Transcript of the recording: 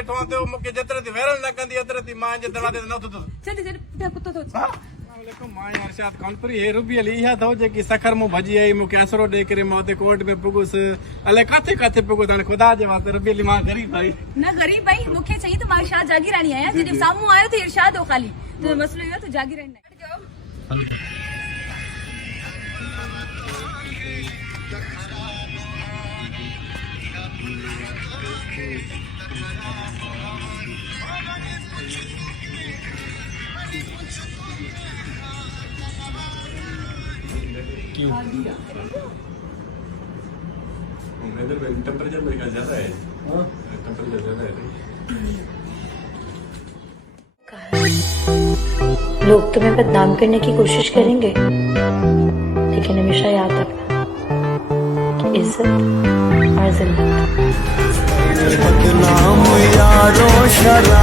बैठो आते हो मुके जतरे ती वैरल ना कंदी अतरे ती मां जे दड़ा दे न तो जल्दी जल्दी पुठिया कुत्तो थो वालेकुम मां यार शायद कानपुरी हे रुपी अली या तो जे की सखर मु भजी आई मुके असरो दे करे मां ते कोर्ट में पुगुस अले काथे काथे पुगुस हाणे खुदा जे वास्ते रुपी अली मां गरीब भाई न गरीब भाई मुखे चाहिए तो मां इरशाद जागीरानी आया जडे सामू आयो तो इरशाद हो खाली तो मसलो यो तो जागीरानी ना टेम्परेचर मेरे ज्यादा है टेम्परेचर ज्यादा है लोग तुम्हें बदनाम करने की कोशिश करेंगे लेकिन हमेशा याद रखना कि इज्जत और जिल्लत